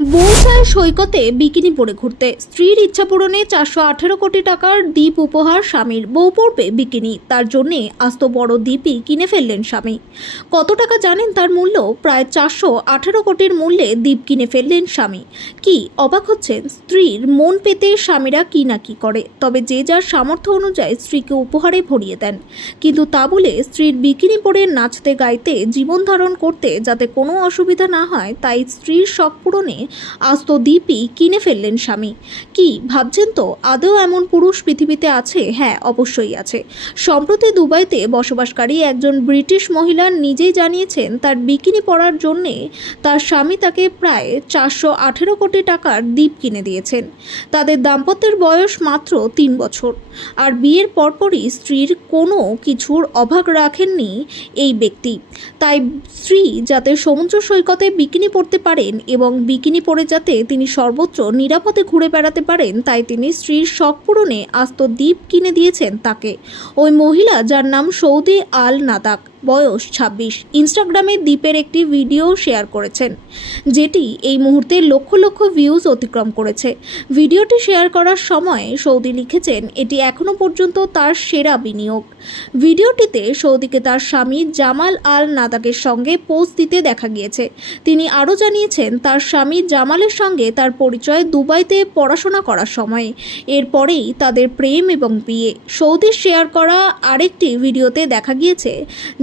বউসায় সৈকতে বিকিনি পরে ঘুরতে স্ত্রীর ইচ্ছা পূরণে 418 কোটি টাকার দ্বীপ উপহার স্বামীর। বউ পরবে বিকিনি, তার জন্যে আস্ত বড় দ্বীপই কিনে ফেললেন স্বামী। কত টাকা জানেন তার মূল্য? প্রায় 418 কোটির মূল্যে দ্বীপ কিনে ফেললেন স্বামী। কি অবাক হচ্ছেন? স্ত্রীর মন পেতে স্বামীরা কি না কি করে, তবে যে যার সামর্থ্য অনুযায়ী স্ত্রীকে উপহারে ভরিয়ে দেন। কিন্তু তা বলে স্ত্রীর বিকিনি পরে নাচতে গাইতে জীবন ধারণ করতে যাতে কোনো অসুবিধা না হয়, তাই স্ত্রীর শখ পূরণে আস্ত দ্বীপই কিনে ফেললেন স্বামী। কি ভাবছেন তো, আদৌ এমন পুরুষ পৃথিবীতে আছে? হ্যাঁ, অবশ্যই আছে। সম্প্রতি দুবাইতে বসবাসকারী একজন ব্রিটিশ মহিলা নিজেই জানিয়েছেন তার বিকিনি পরার জন্যে তার স্বামী তাকে প্রায় 418 কোটি টাকার দ্বীপ কিনে দিয়েছেন। তাদের দাম্পত্যের বয়স মাত্র 3 বছর। আর বিয়ের পরপরই স্ত্রীর কোনো কিছুর অভাব রাখেননি এই ব্যক্তি। তাই স্ত্রী যাতে সমুদ্র সৈকতে বিকিনি পরতে পারেন এবং বিকিনি পরে যাতে তিনি সর্বত্র নিরাপদে ঘুরে বেড়াতে পারেন, তাই তিনি স্ত্রীর শখ পূরণে আস্ত দ্বীপ কিনে দিয়েছেন তাকে। ওই মহিলা, যার নাম সৌদি আল নাদাক, বয়স 26, ইনস্টাগ্রামে দ্বীপের একটি ভিডিও শেয়ার করেছেন, যেটি এই মুহূর্তে লক্ষ লক্ষ ভিউজ অতিক্রম করেছে। ভিডিওটি শেয়ার করার সময় সৌদি লিখেছেন, এটি এখনও পর্যন্ত তার সেরা বিনিয়োগ। ভিডিওটিতে সৌদিকে তার স্বামী জামাল আল নাদাকের সঙ্গে পোজ দিতে দেখা গিয়েছে। তিনি আরও জানিয়েছেন, তার স্বামী জামালের সঙ্গে তার পরিচয় দুবাইতে পড়াশোনা করার সময়। এরপরেই তাদের প্রেম এবং বিয়ে। সৌদির শেয়ার করা আরেকটি ভিডিওতে দেখা গিয়েছে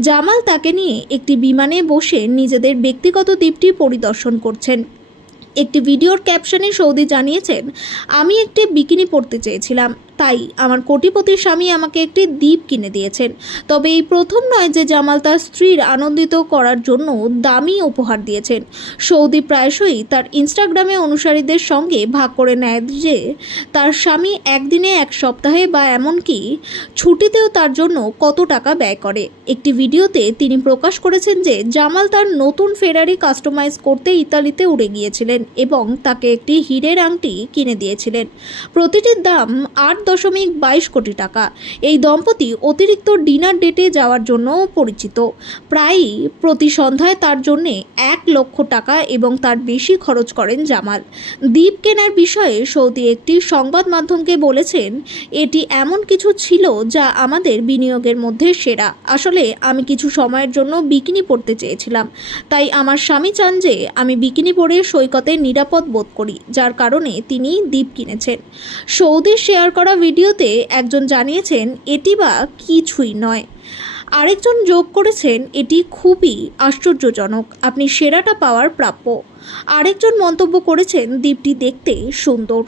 জামাল তাকে নিয়ে একটি বিমানে বসে নিজেদের ব্যক্তিগত দ্বীপটি পরিদর্শন করছেন। একটি ভিডিওর ক্যাপশনে সৌদি জানিয়েছেন, আমি একটি বিকিনি পরতে চেয়েছিলাম, তাই আমার কোটিপতি স্বামী আমাকে একটি দ্বীপ কিনে দিয়েছেন। তবে এই প্রথম নয় যে জামাল তার স্ত্রীর আনন্দিত করার জন্য দামি উপহার দিয়েছেন। সৌদি প্রায়শই তার ইনস্টাগ্রামে অনুসারীদের সঙ্গে ভাগ করে নেয় যে তার স্বামী একদিনে, এক সপ্তাহে বা এমনকি ছুটিতেও তার জন্য কত টাকা ব্যয় করে। একটি ভিডিওতে তিনি প্রকাশ করেছেন যে জামাল তার নতুন ফেরারি কাস্টমাইজ করতে ইতালিতে উড়ে গিয়েছিলেন এবং তাকে একটি হীরের আংটি কিনে দিয়েছিলেন। প্রতিটির দাম 8.22 কোটি টাকা। এই দম্পতি অতিরিক্ত ডিনার ডেটে যাওয়ার জন্য পরিচিত। প্রায়ই প্রতি সন্ধ্যায় তার জন্য 1 লক্ষ টাকা এবং তার বেশি খরচ করেন জামাল। দ্বীপ কেনার বিষয়ে সৌদি একটি সংবাদ মাধ্যমকে বলেছেন, এটি এমন কিছু ছিল যা আমাদের বিনিয়োগের মধ্যে সেরা। আসলে আমি কিছু সময়ের জন্য বিকিনি পরতে চেয়েছিলাম, তাই আমার স্বামী চান যে আমি বিকিনি পরে সৈকতে নিরাপদ বোধ করি, যার কারণে তিনি দ্বীপ কিনেছেন। সৌদির শেয়ার করা ভিডিওতে একজন জানিয়েছেন, এটি বা কিছুই নয়। আরেকজন যোগ করেছেন, এটি খুবই আশ্চর্যজনক, আপনি সেরাটা পাওয়ার প্রাপ্য। আরেকজন মন্তব্য করেছেন, দ্বীপটি দেখতে সুন্দর।